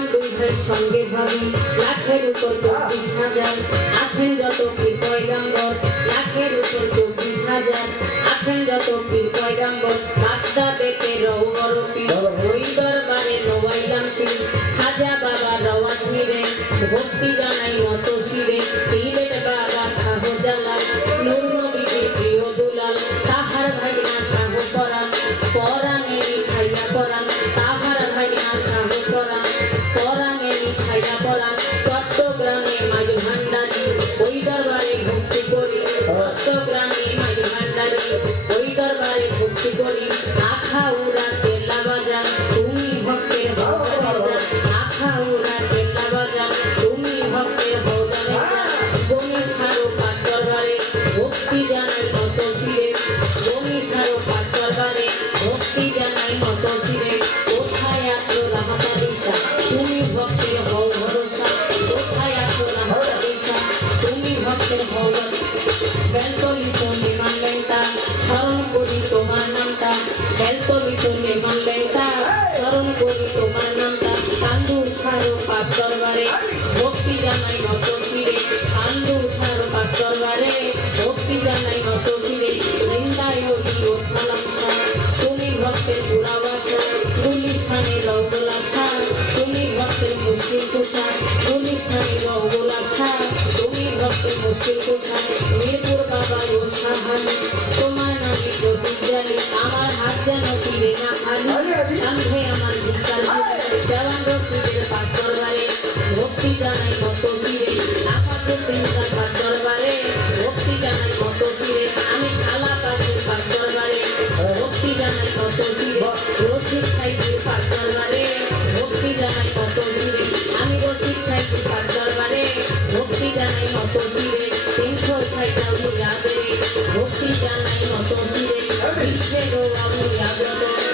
ভাই সঙ্গে ভাবি, লাখের উপর চব্বিশ হাজার। আছেন যত পীর পয়গাম্বর, লাখের উপর চব্বিশ হাজার। আছেন যত পীর পয়গাম্বর রও বড় পীর ওই দরবারে নবাইলাম সিং খাজা বাবা রওয়াজ মিরে ভক্তি জানাই মত सहन কিসে গো আমি আগত